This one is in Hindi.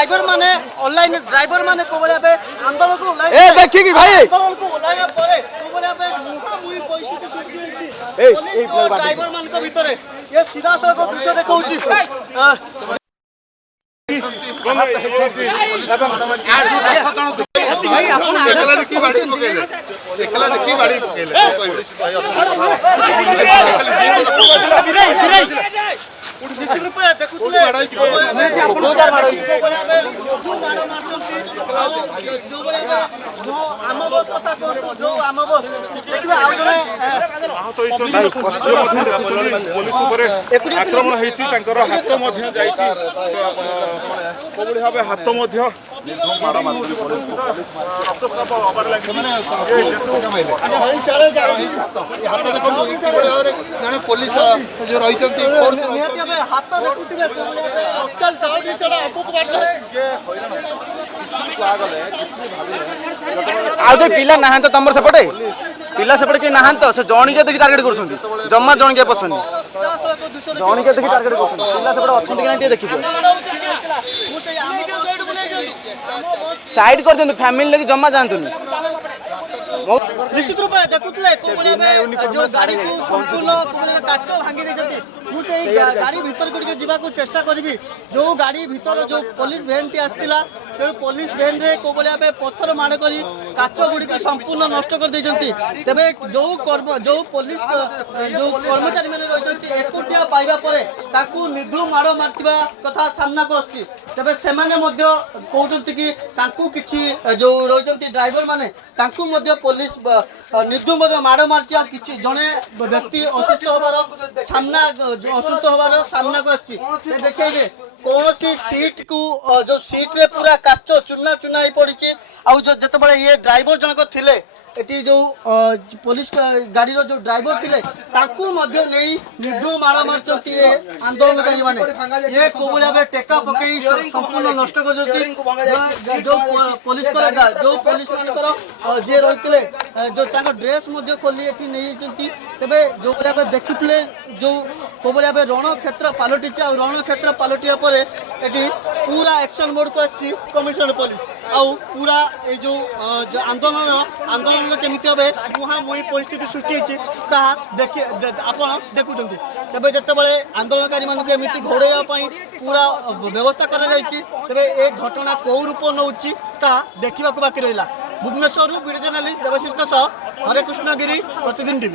ड्राइवर माने ऑनलाइन ड्राइवर माने को बोले बे आंदोलन को ए देखि कि भाई आंदोलन को ओलाया परे को बोले बे मुहा मुही परिस्थिति सृष्टि होइछि ड्राइवर मान को भितरे ये सीधा सड़क दृश्य देखौछि निश्चित रूपे देखुथिले पुलिस आक्रमण होती हाथ हाथ पुलिस जो रही हाथ देखुथिले हॉस्टल चाउडी सेडा अपुक बाटे आउ पिला ना तो तुम सेपटे पिला सेपटे कि ना तो से जणिके देखि टार्गेट करछुंती जम्मा जणिके पसंद जणिके देखि टार्गेट करछुंती पिला सेपटे अछंती कि ना देखि साइड कर देनु फैमिली लगी जम्मा जानतुनी निश्चित रूपे देखुथिले को बोले जो गाड़ी को संपूर्ण को बोले काचो भांगी देछथि मु से गाड़ी भीतर को जीवा को चेष्टा करबी जो गाड़ी भीतर जो पुलिस वैन टी आस्तिला तो पुलिस वैन रे को बोले पत्थर माड़ करी काचो गुडी को संपूर्ण नष्ट कर देछथि तबे जो पुलिस जो कर्मचारी माने रहिछथि एकोटिया पाइबा परे ताकू निधु माड़ मारतिबा कथा सामना को आछि तबे सेमाने मध्य कहउछथि कि ताकू किछि जो रहिछथि ड्राइवर माने ताकू मध्य पुलिस निधु मध्य माड़ मारछि किछि जणे व्यक्ति असुस्थ होबार सामना असुस्थ होबार सामना को आछि देखैबे कौन सी सीट को जो सीट रे पूरा काचो चुना चुना ही पड़ी आउ जो जतबे ये ड्राइवर जनक थिले एटी जो पुलिस गाड़ी रो जो ड्राइवर थिले ताकू मध्य नहीं निधु मारा मारचती आंदोलनकारी माने ये कोबुला बे टेका पकई संपूर्ण नष्ट कर जति जो पुलिस मानकर जे रहितले जो ताको ड्रेस मध्य खोली एटी नहीं जति तबे जो बे देखुतले जो कोबुला बे रण क्षेत्र पालटिचा और रण क्षेत्र पालटिया परे एटी पूरा एक्शन मोड को आसी कमिशनर पुलिस आउ पूरा ए जो आंदोलन केमिति हे मुहा मुही परिस्थिति सृष्टि होती देखिए आपण देखुं तेज जिते आंदोलनकारी मानक एमती घोड़ाई पूरा व्यवस्था करे ए घटना कौ रूप नौ देखा बाकी रहा भुवनेश्वर वीडियो जर्नालीस्ट देवशीष हरे कृष्ण गिरी प्रतिदिन टीवी।